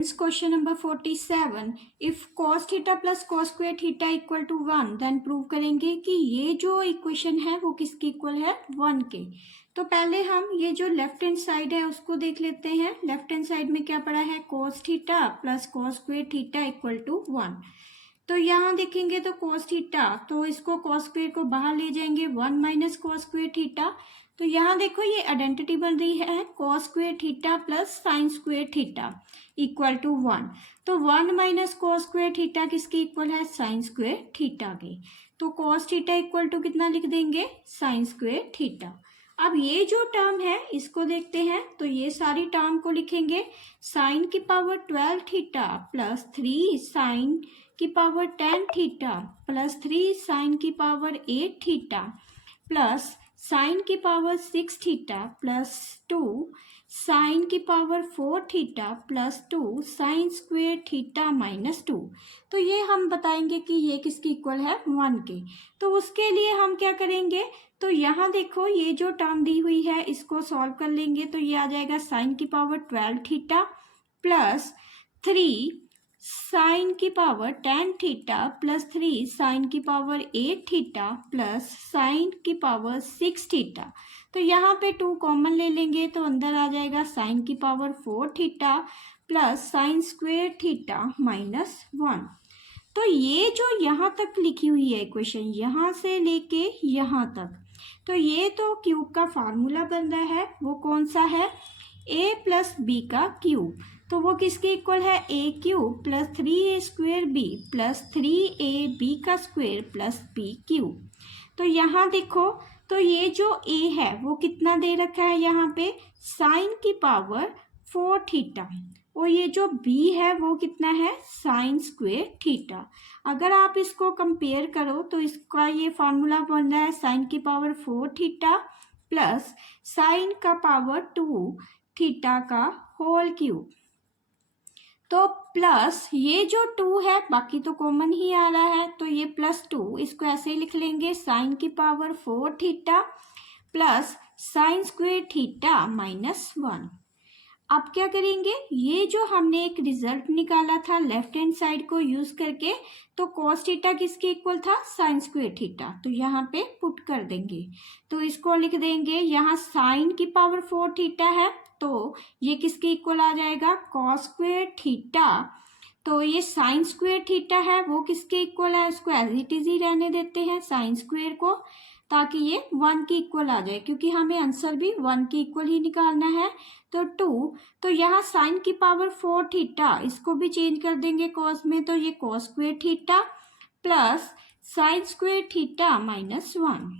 Question number 47. If cos theta plus cos square theta equal to 1 then prove करेंगे कि ये जो equation है वो किसके इक्वल है 1 के। तो पहले हम ये जो लेफ्ट हैंड साइड है उसको देख लेते हैं। लेफ्ट हैंड साइड में क्या पड़ा है cos theta plus cos square theta equal to 1। तो यहाँ देखेंगे तो cos थीटा, तो इसको cos स्क्वायर को बाहर ले जाएंगे 1 माइनस cos स्क्वायर थीटा। तो यहाँ देखो ये आइडेंटिटी बन रही है cos square theta plus sine square theta equal to 1। तो 1 माइनस cos स्क्वायर थीटा किसके इक्वल है साइन स्क्वायर थीटा के। तो cos थीटा इक्वल टू कितना लिख देंगे साइन स्क्वायर थीटा। अब ये जो टर्म है इसको देखते हैं। तो ये सारी टर्म को लिखेंगे साइन की पावर 12 थीटा प्लस 3 साइन की पावर 10 थीटा प्लस 3 साइन की पावर 8 थीटा प्लस साइन की पावर 6 थीटा प्लस 2 साइन की power 4 theta plus 2 sign square theta minus 2। तो ये हम बताएंगे कि ये किसके इक्वल है 1 के। तो उसके लिए हम क्या करेंगे, तो यहाँ देखो ये जो टर्म दी हुई है इसको सॉल्व कर लेंगे। तो ये आ जाएगा साइन की पावर 12 थीटा प्लस 3 साइन की पावर 10 थीटा प्लस 3 साइन की पावर 8 थीटा प्लस साइन की पावर 6 थीटा। तो यहाँ पे 2 कॉमन ले लेंगे तो अंदर आ जाएगा साइन की power 4 theta plus sine square theta minus 1। तो ये जो यहाँ तक लिखी हुई है इक्वेशन, यहाँ से लेके यहाँ तक, तो ये तो क्यूब का फार्मूला बन रहा है। वो कौन सा है a प्लस बी का क्यूब। तो वो किसके इक्वल है A cube plus 3a square B plus 3ab का स्क्वेयर प्लस बी क्यूब। तो यहाँ देखो तो ये जो a है वो कितना दे रखा है यहाँ पे साइन की पावर 4 थीटा, और ये जो b है वो कितना है साइन स्क्वेयर थीटा। अगर आप इसको कंपेयर करो तो इसका ये फार्मूला बन रहा है साइन की पावर 4 थीटा प्लस साइन का पावर 2 थीटा का होल क्यूब। तो प्लस ये जो 2 है बाकी तो कॉमन ही आ रहा है, तो ये प्लस 2 इसको ऐसे ही लिख लेंगे साइन की power 4 theta plus sine square theta minus 1। अब क्या करेंगे, ये जो हमने एक रिजल्ट निकाला था लेफ्ट हैंड साइड को यूज करके, तो cos थीटा किसके इक्वल था साइन स्क्वेयर थीटा, तो यहाँ पे पुट कर देंगे। तो इसको लिख देंगे यहाँ साइन की पावर 4 थीटा है तो ये किसके इक्वल आ जाएगा cos स्क्वेयर थीटा। तो ये साइन स्क्वेयर थीटा है वो किसके इक्वल है, उसको एज इट इज ही रहने देते हैं साइन स्क्वेयर को, ताकि ये 1 के इक्वल आ जाए, क्योंकि हमें आंसर भी 1 के इक्वल ही निकालना है। तो 2, तो यहाँ साइन की पावर 4 थीटा इसको भी चेंज कर देंगे कॉस में, तो ये cos square theta plus sine square theta minus 1।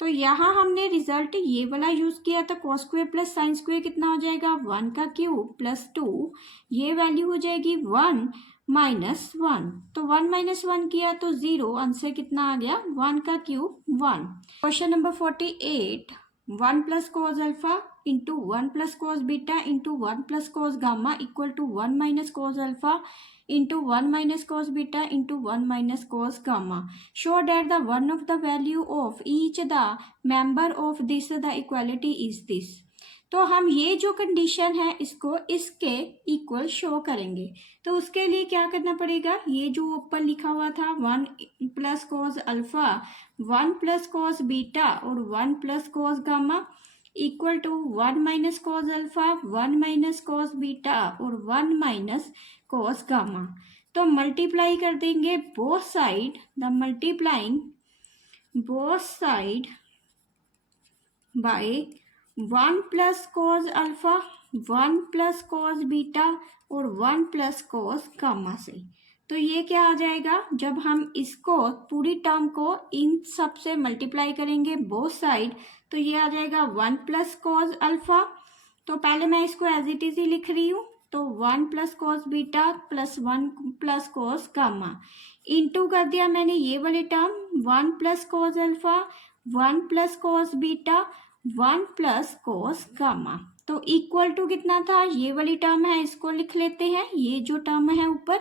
तो यहाँ हमने रिजल्ट ये वाला यूज किया था cos square plus sine square कितना हो जाएगा 1 का क्यूब प्लस 2, ये वैल्यू हो जाएगी 1 माइनस 1। तो 1 माइनस 1 किया तो 0, आंसर कितना आ गया 1 का cube 1। Question number 48, 1 plus cos alpha into 1 plus cos beta into 1 plus cos gamma equal to 1 minus cos alpha into 1 minus cos beta into 1 minus cos gamma. Show that the one of the value of each the member of this the equality is this. तो हम ये जो condition है इसको इसके equal show करेंगे। तो उसके लिए क्या करना पड़ेगा, ये जो ऊपर लिखा हुआ था 1 plus cos alpha 1 plus cos beta और 1 plus cos gamma equal to 1 minus cos alpha 1 minus cos beta और 1 माइनस कोस गामा। तो मल्टीप्लाई कर देंगे both side, the multiplying both side by 1 plus cos alpha 1 plus cos beta और 1 plus cos gamma से। तो ये क्या आ जाएगा, जब हम इसको पूरी टर्म को इन सब से मल्टीप्लाई करेंगे बोथ साइड, तो ये आ जाएगा 1 प्लस कोस अल्फा। तो पहले मैं इसको एज इट इज ही लिख रही हूँ, तो 1 plus cos beta plus 1 plus cos gamma into कर दिया मैंने ये वाली term 1 plus cos alpha 1 plus cos beta 1 plus cos gamma. तो इक्वल टू कितना था, ये वाली टर्म है इसको लिख लेते हैं, ये जो टर्म है ऊपर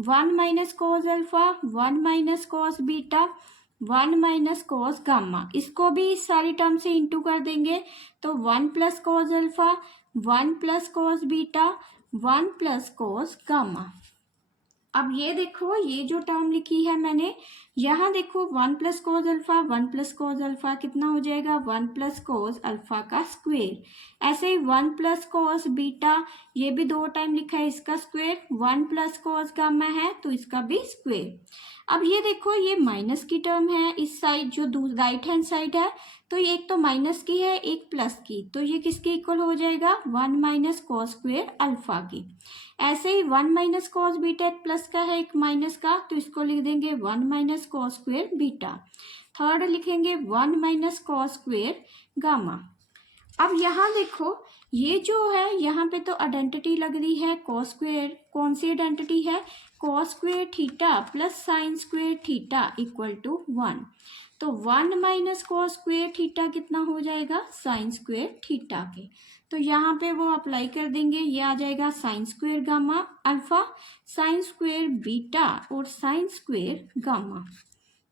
1 minus cos alpha 1 minus cos beta 1 minus cos gamma, इसको भी इस सारी टर्म से इंटू कर देंगे। तो 1 plus cos alpha 1 plus cos beta 1 plus cos gamma. अब ये देखो, ये जो टर्म लिखी है मैंने, यहाँ देखो 1 plus cos alpha, 1 plus cos alpha कितना हो जाएगा, 1 प्लस कॉस अल्फा का स्क्वेयर। ऐसे ही 1 प्लस कॉस बीटा, ये भी 2 टाइम लिखा है, इसका स्क्वेयर। 1 प्लस कॉस गामा है तो इसका भी स्क्वेयर। अब ये देखो, ये माइनस की टर्म है इस साइड, जो राइट हैंड साइड है, तो ये एक तो माइनस की है, एक प्लस की, तो ये किसके इक्वल हो जाएगा, 1 माइनस कॉस स्क्वेयर अल्फा की। ऐसे ही 1 माइनस कॉस बीटा, एक प्लस का है एक माइनस का, तो इसको लिख देंगे 1 minus cos square beta. Third लिखेंगे 1 माइनस कॉस स्क्वेयर गामा। अब यहाँ देखो, ये जो है यहाँ पे तो आइडेंटिटी लग रही है कॉस स्क्वेयर, कौन सी आइडेंटिटी है, cos square theta plus sine square theta equal to 1। तो 1 माइनस कॉस स्क्वेयर थीटा कितना हो जाएगा, साइन स्क्वेयर थीटा के। तो यहाँ पे वो अप्लाई कर देंगे, ये आ जाएगा sine square gamma alpha, sine square beta और साइन स्क्वेयर गामा।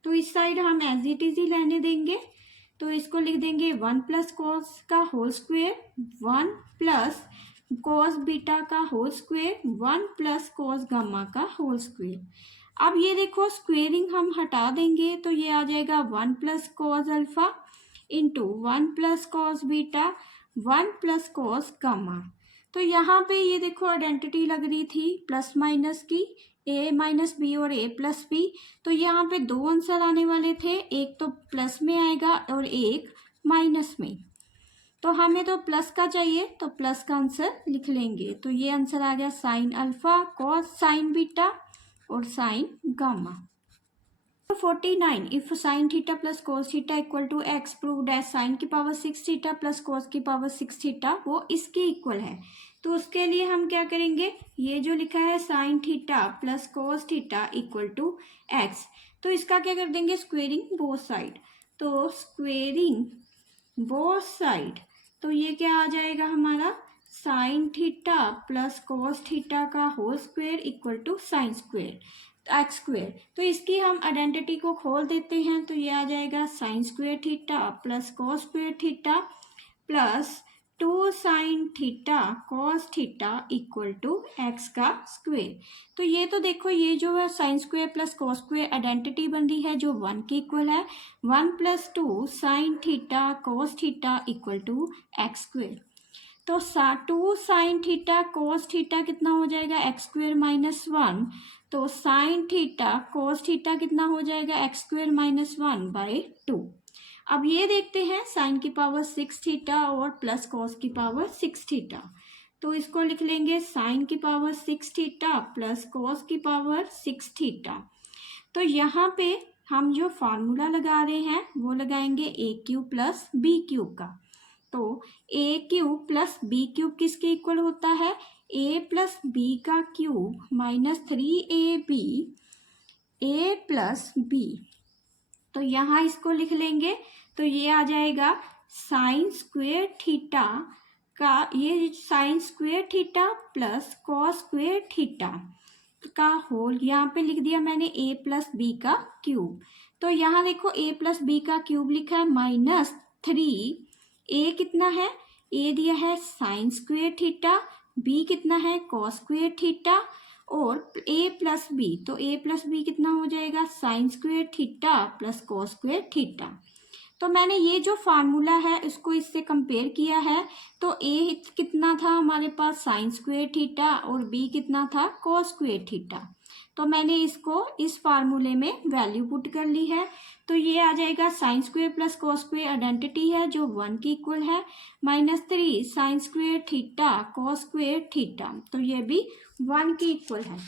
तो इस साइड हम एज इट इज ही रहने देंगे, तो इसको लिख देंगे 1 प्लस कॉस का whole square, 1 plus cos beta का whole square, 1 plus cos gamma का होल स्क्वेयर। अब ये देखो, स्क्वेयरिंग हम हटा देंगे तो ये आ जाएगा 1 plus cos alpha into 1 plus cos beta 1 plus cos gamma. तो यहाँ पे ये देखो आइडेंटिटी लग रही थी प्लस माइनस की, ए माइनस बी और ए प्लस बी, तो यहाँ पे 2 आंसर आने वाले थे, एक तो प्लस में आएगा और एक माइनस में। तो हमें तो प्लस का चाहिए, तो प्लस का आंसर लिख लेंगे। तो ये आंसर आ गया sine alpha cos sine beta और sine gamma. 49, if sine theta plus cos theta equal to x, proved as sine की पावर 6 थीटा प्लस कोस की पावर 6 थीटा वो इसके इक्वल है। तो उसके लिए हम क्या करेंगे, ये जो लिखा है sine theta plus cos theta equal to x, तो इसका क्या कर देंगे, स्क्वेयरिंग बोथ साइड। तो स्क्वेयरिंग बोथ साइड, तो ये क्या आ जाएगा हमारा, sine theta plus cos theta का whole square equal to sine square x square. तो इसकी हम आइडेंटिटी को खोल देते हैं, तो ये आ जाएगा sine square theta plus cos square theta plus 2 sine theta cos theta equal to x का स्क्वेयर। तो ये तो देखो, ये जो है sine square plus cos square identity बन रही है जो 1 के इक्वल है, 1 plus 2 sine theta cos theta equal to x square. तो 2 साइन थीटा कॉस थीटा कितना हो जाएगा, एक्स स्क्वेयर माइनस 1। तो साइन थीटा कॉस थीटा कितना हो जाएगा, एक्स स्क्वेयर माइनस 1 बाई 2। अब ये देखते हैं साइन की पावर 6 थीटा और प्लस कॉस की पावर 6 थीटा, तो इसको लिख लेंगे साइन की पावर 6 थीटा प्लस कॉस की पावर 6 थीटा। तो यहाँ पे हम जो फार्मूला लगा रहे हैं वो लगाएंगे ए क्यूब प्लस बी क्यूब का। तो ए क्यूब प्लस बी क्यूब किसके इक्वल होता है, ए प्लस बी का क्यूब माइनस 3ab ए प्लस बी। तो यहाँ इसको लिख लेंगे, तो ये आ जाएगा साइन स्क्वेयर थीटा का, ये sign square theta plus cos square theta का होल, यहाँ पे लिख दिया मैंने ए प्लस बी का क्यूब। तो यहाँ देखो ए प्लस बी का क्यूब लिखा है माइनस 3, ए कितना है, ए दिया है साइन स्क्वेयर थीटा, बी कितना है कॉस स्क्वेयर थीटा और ए प्लस बी, तो ए प्लस बी कितना हो जाएगा, sine square theta plus cos square theta. तो मैंने ये जो फार्मूला है इसको इससे कंपेयर किया है, तो ए कितना था हमारे पास साइन स्क्वेयर थीटा और बी कितना था कॉस स्क्वेयर थीटा। तो मैंने इसको इस फार्मूले में वैल्यू पुट कर ली है, तो ये आ जाएगा sine square plus cos square identity है जो 1 की इक्वल है, minus 3 sign square theta cos square theta, तो ये भी 1 की इक्वल है।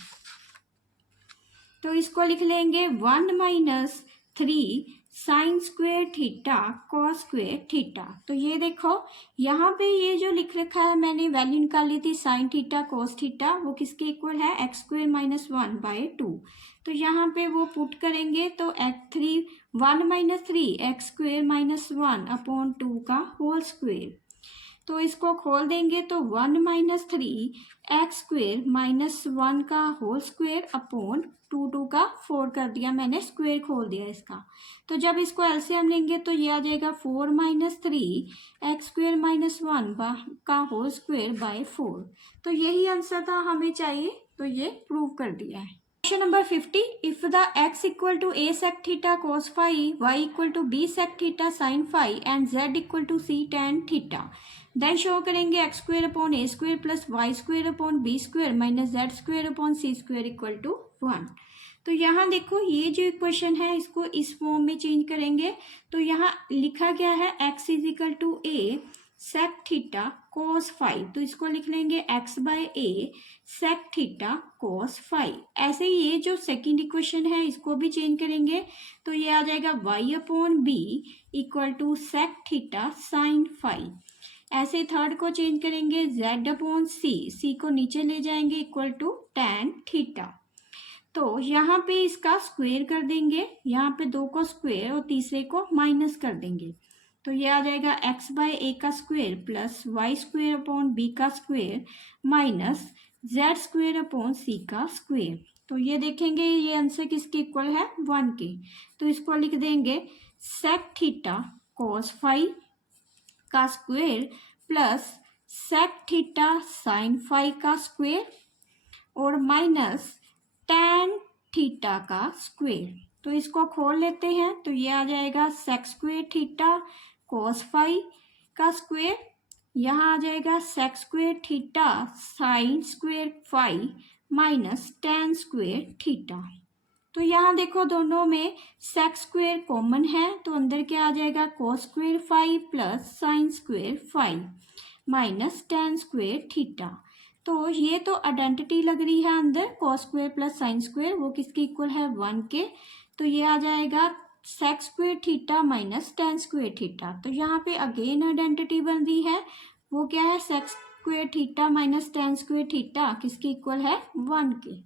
तो इसको लिख लेंगे 1 minus 3 sign square theta cos square theta. तो ये देखो यहाँ पे ये जो लिख रखा है मैंने वैल्यू निकाली थी साइन थीटा कॉस थीटा, वो किसके इक्वल है, एक्स स्क्वेयर माइनस 1 बाई 2। तो यहाँ पे वो पुट करेंगे तो 1 minus 3 x square minus 1 upon 2 का होल स्क्वेयर। तो इसको खोल देंगे तो 1 माइनस 3 x² माइनस 1 का होल स्क्वेयर अपॉन 2 का 4 कर दिया मैंने, स्क्वेयर खोल दिया इसका। तो जब इसको एलसीएम लेंगे तो ये आ जाएगा 4 माइनस 3 x² माइनस 1 का होल स्क्वेयर बाय 4। तो यही आंसर था हमें चाहिए, तो ये प्रूव कर दिया है। Question number 50, if the x equal to a sec theta cos phi, y equal to b sec theta sin phi and z equal to c tan theta, then show करेंगे x square upon a square plus y square upon b square minus z square upon c square equal to 1। तो यहाँ देखो ये जो equation है इसको इस form में चेंज करेंगे। तो यहाँ लिखा गया है x is equal to a sec theta cos phi, तो इसको लिख लेंगे x by a sec theta cos phi। ऐसे ही ये जो सेकंड इक्वेशन है इसको भी चेंज करेंगे, तो ये आ जाएगा y upon b equal to sec theta sin phi। ऐसे थर्ड को चेंज करेंगे, z अपॉन c को नीचे ले जाएंगे इक्वल टू tan थीटा। तो यहाँ पे इसका स्क्वायर कर देंगे, यहाँ पे 2 को स्क्वायर और तीसरे को माइनस कर देंगे। तो ये आ जाएगा x बाय a का square plus y square upon b का square minus z square upon c का स्क्वायर। तो ये देखेंगे ये आंसर किसके इक्वल है, 1 के। तो इसको लिख देंगे sec थीटा cos phi का square plus sec theta sin phi का स्क्वायर और माइनस tan थीटा का स्क्वायर। तो इसको खोल लेते हैं, तो ये आ जाएगा sec square theta cos phi का स्क्वायर, यहाँ आ जाएगा sec square theta sin square phi minus tan square theta. तो यहाँ देखो दोनों में sec स्क्वायर कॉमन है, तो अंदर क्या आ जाएगा cos square phi plus sin square phi minus tan square theta. तो ये तो आइडेंटिटी लग रही है अंदर, cos square plus sin square, वो किसके इक्वल है, 1 के। तो ये आ जाएगा sec square theta minus tan square theta. तो यहाँ पे अगेन आइडेंटिटी बन रही है, वो क्या है, sec square theta minus tan square theta किसके इक्वल है, 1 के।